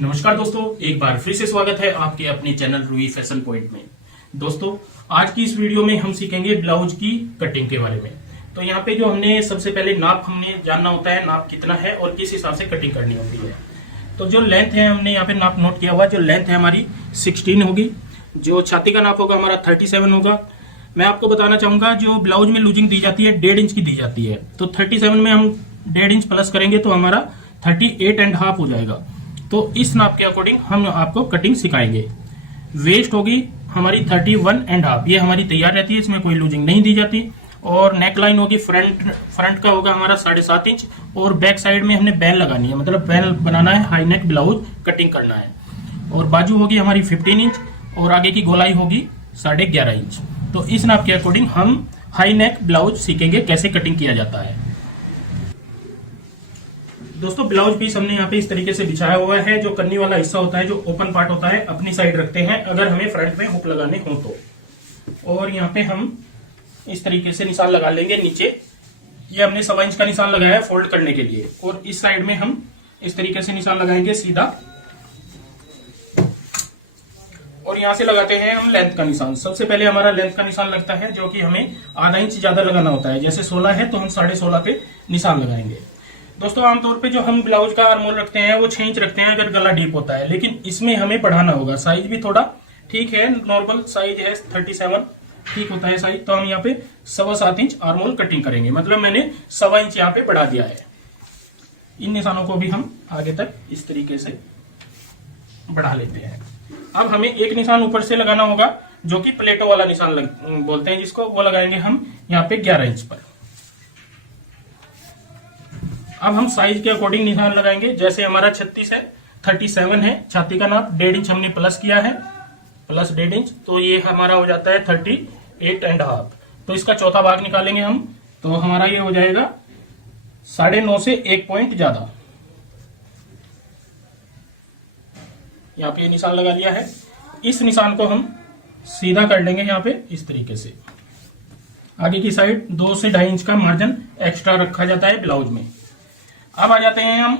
नमस्कार दोस्तों, एक बार फिर से स्वागत है आपके अपने चैनल रूई फैशन पॉइंट में। दोस्तों, आज की इस वीडियो में हम सीखेंगे ब्लाउज की कटिंग के बारे में। तो यहाँ पे जो हमने सबसे पहले नाप हमने जानना होता है, नाप कितना है और किस हिसाब से कटिंग करनी होती है। तो जो लेंथ है हमने यहाँ पे नाप नोट किया हुआ, जो लेंथ है हमारी 16 होगी, जो छाती का नाप होगा हमारा 37 होगा। मैं आपको बताना चाहूंगा जो ब्लाउज में लूजिंग दी जाती है 1.5 इंच की दी जाती है, तो 37 में हम 1.5 इंच प्लस करेंगे तो हमारा 38.5 हो जाएगा। तो इस नाप के अकॉर्डिंग हम आपको कटिंग सिखाएंगे। वेस्ट होगी हमारी 31.5, ये हमारी तैयार रहती है, इसमें कोई लूजिंग नहीं दी जाती। और नेक लाइन होगी फ्रंट का होगा हमारा 7.5 इंच, और बैक साइड में हमने बैन लगानी है, मतलब बैन बनाना है, हाई नेक ब्लाउज कटिंग करना है। और बाजू होगी हमारी 15 इंच और आगे की गोलाई होगी 11.5 इंच। तो इस नाप के अकॉर्डिंग हम हाई नेक ब्लाउज सीखेंगे कैसे कटिंग किया जाता है। दोस्तों, ब्लाउज पीस हमने यहाँ पे इस तरीके से बिछाया हुआ है। जो कन्नी वाला हिस्सा होता है, जो ओपन पार्ट होता है, अपनी साइड रखते हैं अगर हमें फ्रंट में हुक लगाने हो तो। और यहाँ पे हम इस तरीके से निशान लगा लेंगे नीचे। ये हमने 1.25 इंच का निशान लगाया है फोल्ड करने के लिए, और इस साइड में हम इस तरीके से निशान लगाएंगे सीधा। और यहाँ से लगाते हैं हम लेंथ का निशान। सबसे पहले हमारा लेंथ का निशान लगता है, जो कि हमें आधा इंच ज्यादा लगाना होता है। जैसे 16 है तो हम 16.5 पे निशान लगाएंगे। दोस्तों, आमतौर पे जो हम ब्लाउज का आर्मोल रखते हैं वो 6 इंच रखते हैं अगर गला डीप होता है, लेकिन इसमें हमें बढ़ाना होगा। साइज भी थोड़ा ठीक है, नॉर्मल साइज है 37, ठीक होता है साइज। तो हम यहाँ पे 7.25 इंच आर्मोल कटिंग करेंगे, मतलब मैंने 1.25 इंच यहाँ पे बढ़ा दिया है। इन निशानों को भी हम आगे तक इस तरीके से बढ़ा लेते हैं। अब हमें एक निशान ऊपर से लगाना होगा, जो कि प्लेटो वाला निशान बोलते हैं जिसको, वो लगाएंगे हम यहाँ पे 11 इंच पर। अब हम साइज के अकॉर्डिंग निशान लगाएंगे। जैसे हमारा 36 है, 37 है, छाती का नाप 1.5 इंच हमने प्लस किया है, प्लस 1.5 इंच, तो ये हमारा हो जाता है 38.5। तो इसका चौथा भाग निकालेंगे हम, तो हमारा ये हो जाएगा 9.5 से 1 पॉइंट ज्यादा। यहाँ पे निशान लगा लिया है। इस निशान को हम सीधा कर लेंगे यहाँ पे इस तरीके से। आगे की साइड 2 से 2.5 इंच का मार्जिन एक्स्ट्रा रखा जाता है ब्लाउज में। अब आ जाते हैं हम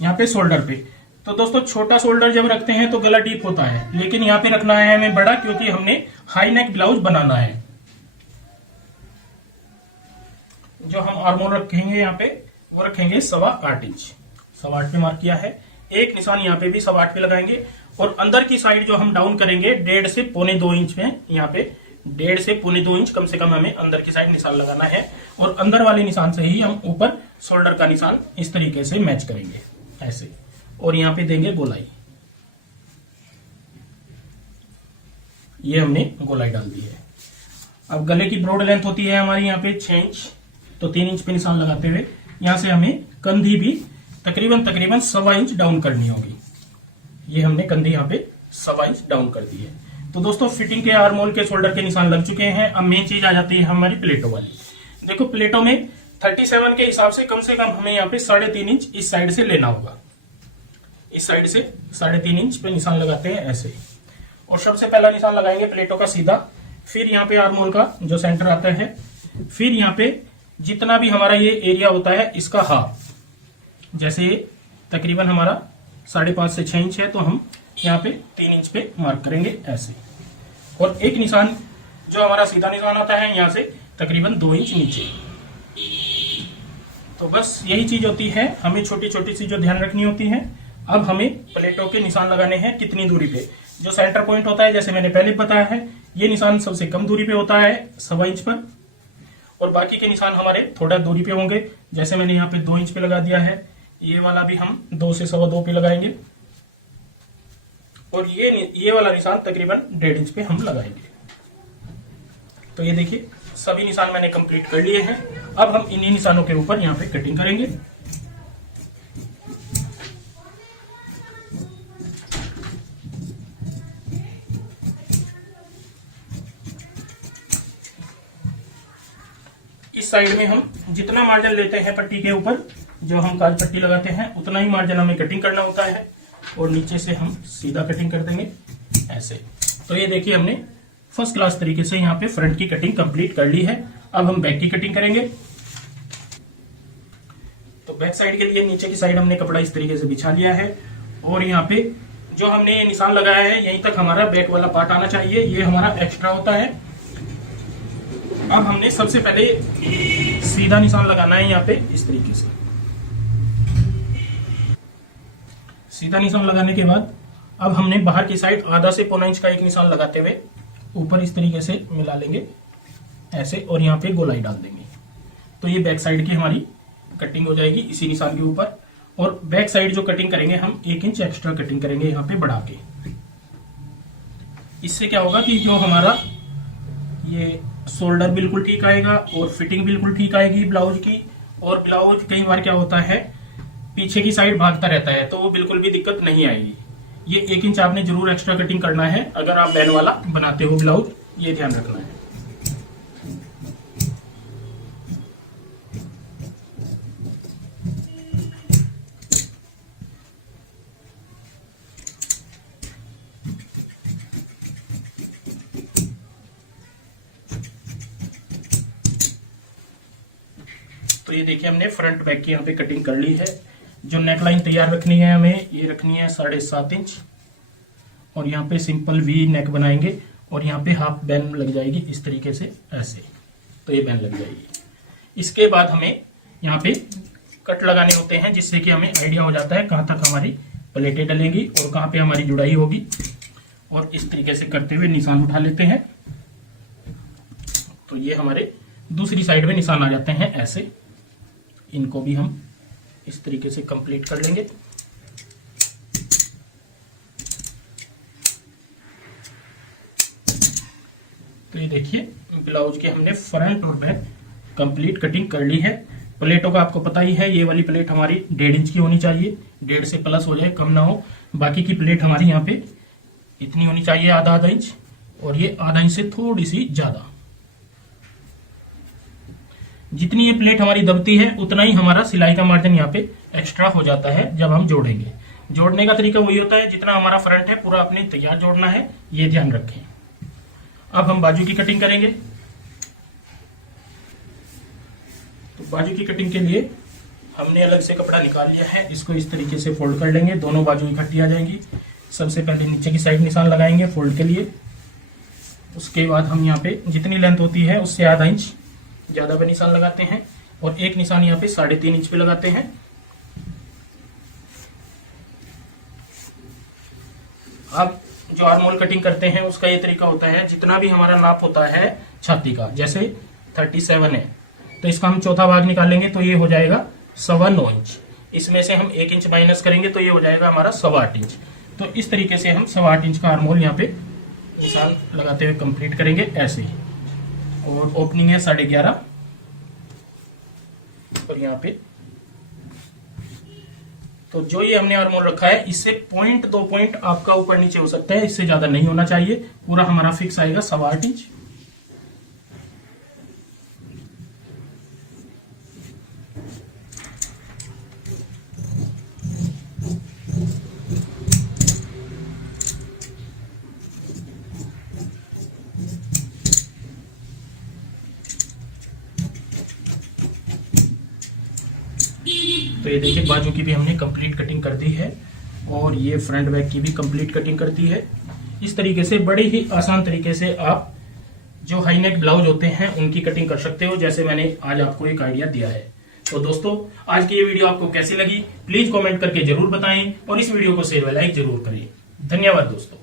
यहाँ पे शोल्डर पे। तो दोस्तों, छोटा शोल्डर जब रखते हैं तो गला डीप होता है, लेकिन यहाँ पे रखना है हमें बड़ा, क्योंकि हमने हाई नेक ब्लाउज बनाना है। जो हम आर्मोल रखेंगे यहाँ पे वो रखेंगे 8.25 इंच, 8.25 पे मार्क किया है। एक निशान यहाँ पे भी 8.25 पे लगाएंगे। और अंदर की साइड जो हम डाउन करेंगे 1.5 से 2.25 इंच में, यहाँ पे 1.5 से 2.25 इंच कम से कम हमें अंदर की साइड निशान लगाना है। और अंदर वाले निशान से ही हम ऊपर शोल्डर का निशान इस तरीके से मैच करेंगे ऐसे, और यहाँ पे देंगे गोलाई। ये हमने गोलाई डाल दी है। अब गले की ब्रॉड लेंथ होती है हमारी यहाँ पे 6 इंच, तो 3 इंच पे निशान लगाते हुए यहाँ से हमें कंधी भी तकरीबन 1.25 इंच डाउन करनी होगी। ये हमने कंधी यहाँ पे 1.25 इंच डाउन कर दी है। तो दोस्तों, फिटिंग के आर्मोल के शोल्डर के निशान लग चुके हैं। अब मेन चीज आ जाती है हमारी प्लेटो वाली। देखो, प्लेटो में 37 के हिसाब से कम हमें यहाँ पे 3.5 इंच इस साइड से लेना होगा। इस साइड से 3.5 इंच पे निशान लगाते हैं ऐसे। और सबसे पहला निशान लगाएंगे प्लेटो का सीधा, फिर यहाँ पे आर्मोल का जो सेंटर आता है, फिर यहाँ पे जितना भी हमारा ये एरिया होता है इसका हाफ। जैसे तकरीबन हमारा 5.5 से 6 इंच है, तो हम यहाँ पे 3 इंच पे मार्क करेंगे ऐसे। और एक निशान जो हमारा सीधा निशान आता है यहाँ से तकरीबन 2 इंच नीचे। तो बस यही चीज होती है, हमें छोटी छोटी सी जो ध्यान रखनी होती है। अब हमें प्लेटों के निशान लगाने हैं कितनी दूरी पे। जो सेंटर पॉइंट होता है, जैसे मैंने पहले बताया है, ये निशान सबसे कम दूरी पे होता है 1.25 इंच पर, और बाकी के निशान हमारे थोड़ा दूरी पे होंगे। जैसे मैंने यहाँ पे 2 इंच पे लगा दिया है, ये वाला भी हम 2 से 2.25 पे लगाएंगे, और ये वाला निशान तकरीबन 1.5 इंच पे हम लगाएंगे। तो ये देखिए, सभी निशान मैंने कंप्लीट कर लिए हैं। अब हम इन्हीं निशानों के ऊपर यहाँ पे कटिंग करेंगे। इस साइड में हम जितना मार्जिन लेते हैं पट्टी के ऊपर, जो हम काज पट्टी लगाते हैं, उतना ही मार्जिन हमें कटिंग करना होता है। और नीचे से हम सीधा कटिंग कर देंगे ऐसे। तो ये देखिए, हमने फर्स्ट क्लास तरीके से यहाँ पे फ्रंट की कटिंग कंप्लीट कर ली है। अब हम बैक की कटिंग करेंगे। तो बैक साइड के लिए नीचे की साइड हमने कपड़ा इस तरीके से बिछा लिया है, और यहाँ पे जो हमने निशान लगाया है यहीं तक हमारा बैक वाला पार्ट आना चाहिए, ये हमारा एक्स्ट्रा होता है। अब हमने सबसे पहले सीधा निशान लगाना है यहाँ पे इस तरीके से। सीधा निशान लगाने के बाद अब हमने बाहर की साइड आधा से पौना इंच का एक निशान लगाते हुए ऊपर इस तरीके से मिला लेंगे ऐसे, और यहाँ पे गोलाई डाल देंगे। तो ये बैक साइड की हमारी कटिंग हो जाएगी इसी निशान के ऊपर। और बैक साइड जो कटिंग करेंगे हम 1 इंच एक्स्ट्रा कटिंग करेंगे यहाँ पे बढ़ा के। इससे क्या होगा कि जो हमारा ये शोल्डर बिल्कुल ठीक आएगा और फिटिंग बिल्कुल ठीक आएगी ब्लाउज की। और ब्लाउज कई बार क्या होता है पीछे की साइड भागता रहता है, तो वो बिल्कुल भी दिक्कत नहीं आएगी। ये 1 इंच आपने जरूर एक्स्ट्रा कटिंग करना है अगर आप बैन वाला बनाते हो ब्लाउज, ये ध्यान रखना है। तो ये देखिए हमने फ्रंट बैक की यहाँ पे कटिंग कर ली है। जो नेकलाइन तैयार रखनी है हमें ये रखनी है 7.5 इंच, और यहाँ पे सिंपल वी नेक बनाएंगे और यहाँ पे हाफ बैन लग जाएगी इस तरीके से ऐसे, तो ये बैन लग जाएगी। इसके बाद हमें यहाँ पे कट लगाने होते हैं जिससे कि हमें आइडिया हो जाता है कहाँ तक हमारी प्लेटें डलेंगी और कहाँ पे हमारी जुड़ाई होगी। और इस तरीके से करते हुए निशान उठा लेते हैं, तो ये हमारे दूसरी साइड में निशान आ जाते हैं ऐसे। इनको भी हम इस तरीके से कंप्लीट कर लेंगे। तो ये देखिए ब्लाउज के हमने फ्रंट और बैक कंप्लीट कटिंग कर ली है। प्लेटों का आपको पता ही है, ये वाली प्लेट हमारी 1.5 इंच की होनी चाहिए, 1.5 से प्लस हो जाए, कम ना हो। बाकी की प्लेट हमारी यहाँ पे इतनी होनी चाहिए, आधा इंच, और ये आधा इंच से थोड़ी सी ज्यादा। जितनी ये प्लेट हमारी दबती है उतना ही हमारा सिलाई का मार्जिन यहाँ पे एक्स्ट्रा हो जाता है जब हम जोड़ेंगे। जोड़ने का तरीका वही होता है, जितना हमारा फ्रंट है पूरा अपने तैयार जोड़ना है, ये ध्यान रखें। अब हम बाजू की कटिंग करेंगे। तो बाजू की कटिंग के लिए हमने अलग से कपड़ा निकाल लिया है, इसको इस तरीके से फोल्ड कर लेंगे, दोनों बाजू इकट्ठी आ जाएंगी। सबसे पहले नीचे की साइड निशान लगाएंगे फोल्ड के लिए। उसके बाद हम यहाँ पे जितनी लेंथ होती है उससे आधा इंच ज्यादा पे निशान लगाते हैं, और एक निशान यहाँ पे 3.5 इंच पे लगाते हैं। अब जो आर्महोल कटिंग करते हैं उसका ये तरीका होता है, जितना भी हमारा नाप होता है छाती का, जैसे 37 है तो इसका हम चौथा भाग निकालेंगे तो ये हो जाएगा 9.25 इंच। इसमें से हम 1 इंच माइनस करेंगे तो ये हो जाएगा हमारा 8.25 इंच। तो इस तरीके से हम 8.25 इंच का आर्महोल यहाँ पे निशान लगाते हुए कंप्लीट करेंगे ऐसे ही। और ओपनिंग है 11.5, और यहाँ पे तो जो ये हमने आर्महोल रखा है इससे 2 पॉइंट आपका ऊपर नीचे हो सकता है, इससे ज्यादा नहीं होना चाहिए। पूरा हमारा फिक्स आएगा 8.25 इंच। तो ये देखिए बाजू की भी हमने कंप्लीट कटिंग कर दी है, और ये फ्रंट बैक की भी कंप्लीट कटिंग कर दी है। इस तरीके से बड़े ही आसान तरीके से आप जो हाई नेक ब्लाउज होते हैं उनकी कटिंग कर सकते हो, जैसे मैंने आज आपको एक आइडिया दिया है। तो दोस्तों आज की ये वीडियो आपको कैसी लगी प्लीज कमेंट करके जरूर बताएं, और इस वीडियो को शेयर व लाइक जरूर करें। धन्यवाद दोस्तों।